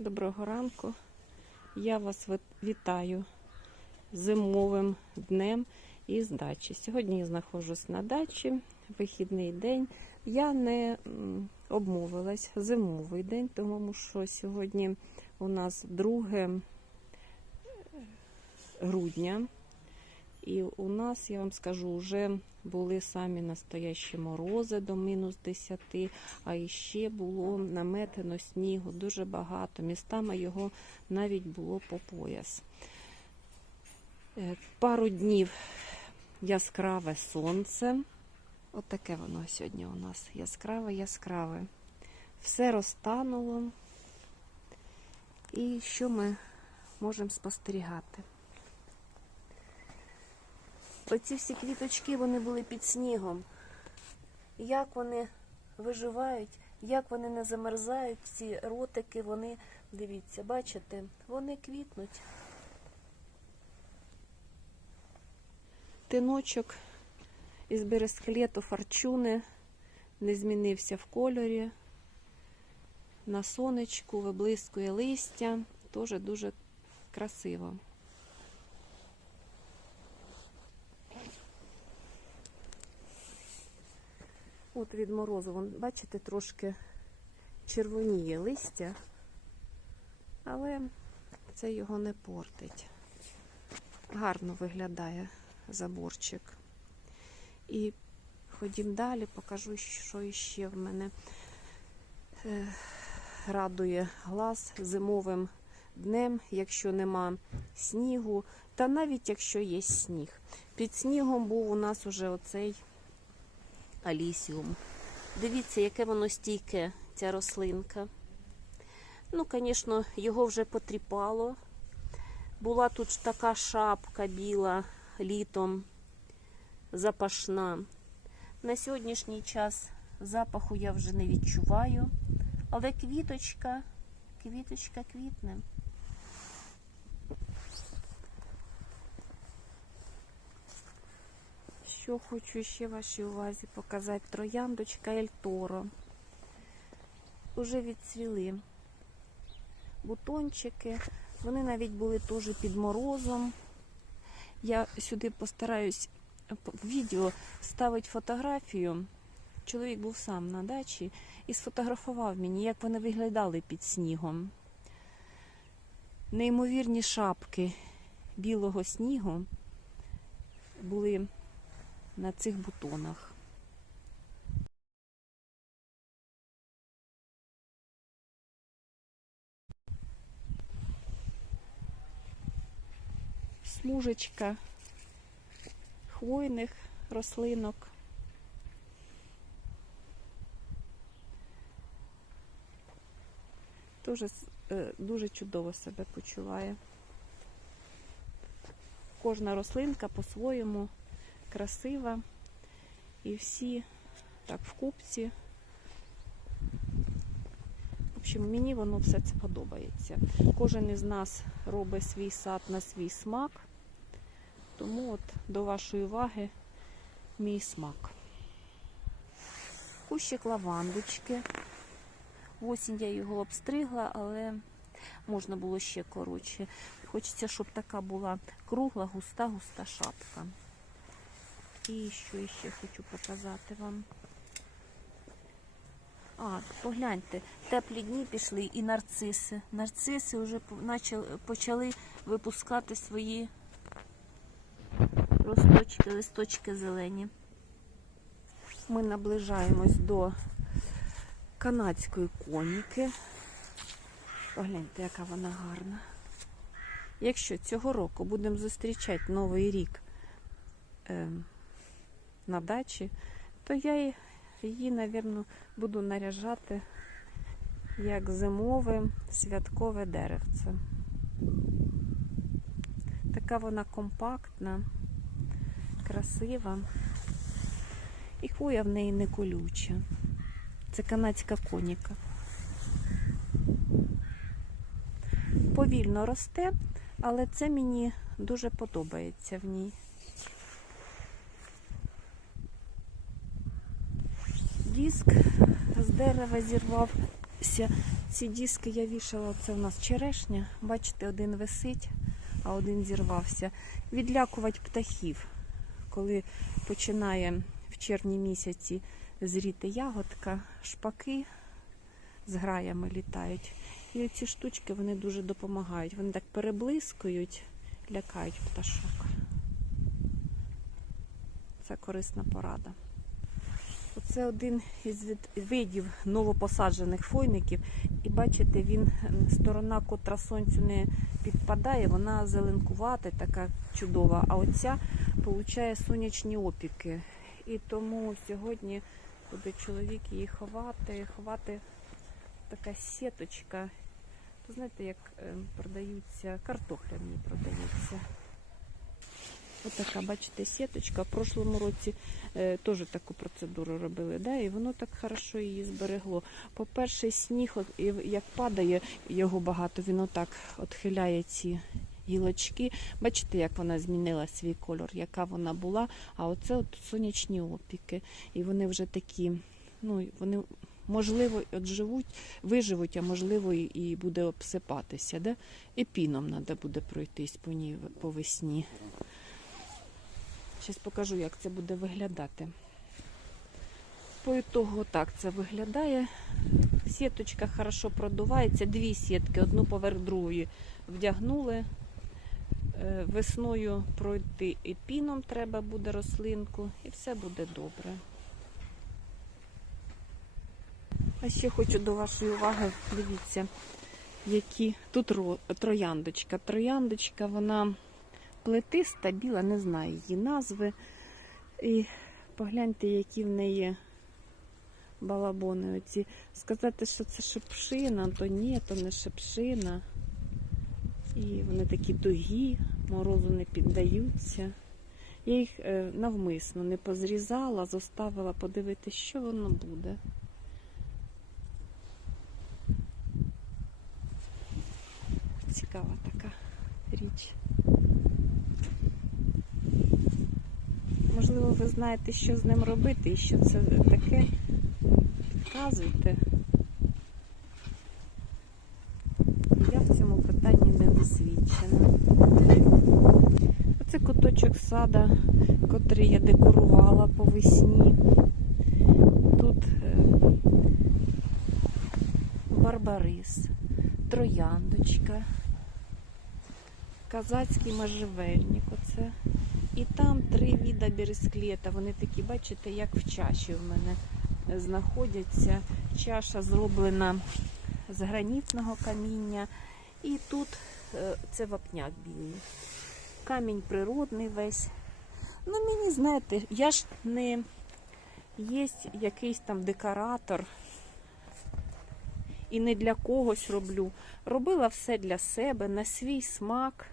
Доброго ранку. Я вас вітаю зимовим днем із дачі. Сьогодні я знаходжусь на дачі, вихідний день. Я не обмовилась зимовий день, тому що сьогодні у нас 2 грудня. І у нас, я вам скажу, вже були самі настоящі морози до мінус 10, а іще було наметено снігу дуже багато. Містами його навіть було по пояс. Е, Пару днів яскраве сонце. Отаке воно сьогодні у нас яскраве, яскраве. Все розтануло. І що ми можемо спостерігати? Оці всі квіточки вони були під снігом. Як вони виживають, як вони не замерзають, ці ротики, вони, дивіться, бачите, вони квітнуть. Тиночок із бересклету форчуни не змінився в кольорі. На сонечку виблискує листя, теж дуже красиво. От від морозу, вон, бачите, трошки червоніє листя, але це його не портить. Гарно виглядає заборчик. І ходім далі, покажу, що іще в мене е, радує глаз зимовим днем, якщо нема снігу, та навіть якщо є сніг. Під снігом був у нас уже оцей алісіум. Дивіться, яке воно стійке, ця рослинка. Ну, звісно, його вже потріпало. Була тут така шапка біла літом, запашна. На сьогоднішній час запаху я вже не відчуваю, але квіточка, квіточка квітне. Що хочу ще вашій увазі показати. Трояндочка Ельторо. Уже відцвіли бутончики. Вони навіть були теж під морозом. Я сюди постараюсь в відео ставити фотографію. Чоловік був сам на дачі і сфотографував мені, як вони виглядали під снігом. Неймовірні шапки білого снігу були на цих бутонах. Смужечка хвойних рослинок. Дуже, е, дуже чудово себе почуває. Кожна рослинка по-своєму красива. І всі так в купці. В общем, мені воно все це подобається. Кожен із нас робить свій сад на свій смак. Тому от до вашої уваги мій смак. Кущик лавандочки. Осінь я його обстригла, але можна було ще коротше. Хочеться, щоб така була кругла, густа, густа шапка. І що ще хочу показати вам. А, погляньте, теплі дні пішли і нарциси. Нарциси вже почали випускати свої росточки, листочки зелені. Ми наближаємось до канадської коніки. Погляньте, яка вона гарна. Якщо цього року будемо зустрічати Новий рік ем, на дачі, то я її, напевно, буду наряжати як зимове святкове деревце. Така вона компактна, красива. І хвоя в неї не колюча. Це канадська коніка. Повільно росте, але це мені дуже подобається в ній. Диск з дерева зірвався Ці диски я вішала, це у нас черешня. Бачите, один висить, а один зірвався. Відлякувати птахів, коли починає в червні місяці зріти ягодка, шпаки з граями літають. І ці штучки вони дуже допомагають. Вони так переблискують, лякають пташок. Це корисна порада. Оце один із видів новопосаджених фойників. І бачите, він сторона, котра сонцю не підпадає, вона зеленкувата, така чудова. А оця получає сонячні опіки. І тому сьогодні буде чоловік її ховати, ховати така сіточка. То знаєте, як е, продаються, картопля в ній продається. Ось така, бачите, сіточка. В прошлому році е, теж таку процедуру робили, да? і воно так хорошо її зберегло. По-перше, сніг, як падає його багато, він отак отхиляє ці гілочки. Бачите, як вона змінила свій кольор, яка вона була. А оце от сонячні опіки. І вони вже такі, ну, вони. Можливо, от живуть, виживуть, а можливо, і- буде обсипатися. Да? І піном треба буде пройтись по ній по весні. Зараз покажу, як це буде виглядати. По ітогу так це виглядає. Сіточка хорошо продувається, дві сітки, одну поверх другої вдягнули. Е, Весною пройти і піном треба буде рослинку, і все буде добре. А ще хочу до вашої уваги, дивіться, які тут ро- трояндочка. Трояндочка, вона плетиста, біла, не знаю її назви. І погляньте, які в неї балабони оці. Сказати, що це шипшина, то ні, то не шипшина. І вони такі тугі, морозу не піддаються. Я їх е, навмисно не позрізала, зоставила подивитися, що воно буде. Цікава така річ. Можливо, ви знаєте, що з ним робити і що це таке. Підказуйте. Я в цьому питанні не досвідчена. Оце куточок сада, котрий я декорувала по весні. Тут е, барбарис, трояндочка, казацький можжевельник. Оце. І там три віда бересклета. Вони такі, бачите, як в чаші в мене знаходяться. Чаша зроблена з гранітного каміння. І тут е, це вапняк білий. Камінь природний весь. Ну, мені, знаєте, я ж не є якийсь там декоратор і не для когось роблю. Робила все для себе, на свій смак,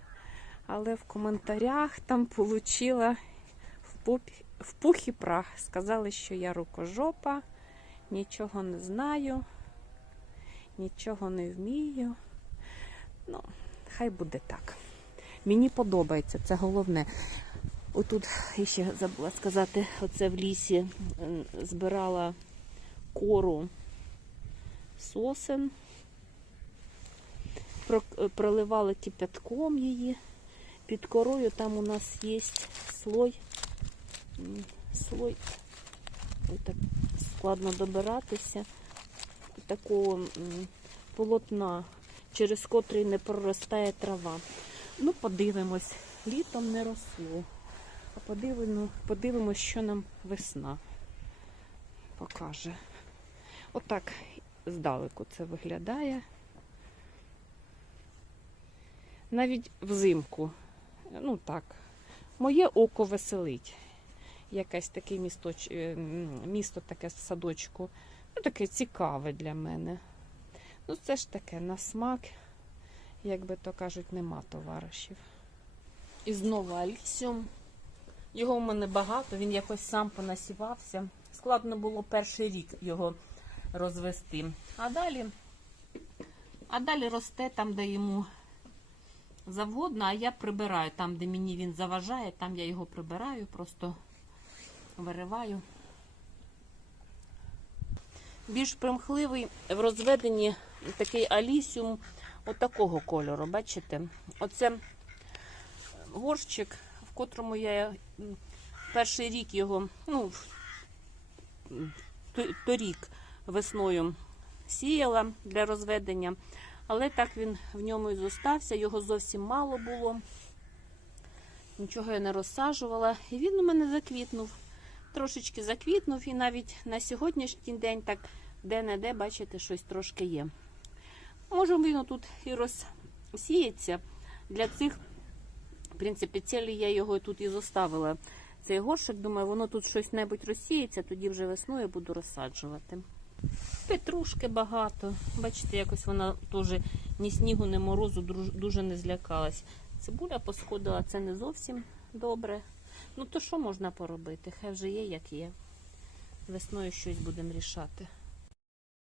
але в коментарях там получила в, пух і прах. Сказали, що я рукожопа, нічого не знаю, нічого не вмію. Ну, хай буде так. Мені подобається, це головне. Отут я ще забула сказати, оце в лісі збирала кору сосен, Про- е, кипятком її. Під корою там у нас є слой, слой, ой, так складно добиратися, такого полотна, через котрий не проростає трава. Ну, подивимось, літом не росло. А подивимо, подивимось, що нам весна покаже. Отак здалеку це виглядає. Навіть взимку, ну так, моє око веселить. Якесь таке місточ... е, місто таке в садочку. Ну, таке цікаве для мене. Ну, це ж таке на смак, як би то кажуть, нема товаришів. І знову алісіум. Його в мене багато, він якось сам понасівався. Складно було перший рік його розвести. А далі, а далі росте там, де йому завгодно, а я прибираю там, де мені він заважає, там я його прибираю, просто вириваю. Більш примхливий в розведенні такий алісіум отакого кольору, бачите? Оце горщик, в котрому я перший рік його, ну, торік весною сіяла для розведення, але так він в ньому і зостався, його зовсім мало було. Нічого я не розсаджувала, і він у мене заквітнув. Трошечки заквітнув, і навіть на сьогоднішній день так де-не-де, бачите, щось трошки є. Може, він тут і розсіється. Для цих, в принципі, цілі я його тут і зоставила. Цей горшик, думаю, воно тут щось небудь розсіється, тоді вже весною буду розсаджувати. Петрушки багато. Бачите, якось вона теж ні снігу, ні морозу дуже не злякалась. Цибуля посходила, це не зовсім добре. Ну то що можна поробити? Хай вже є, як є. Весною щось будемо рішати.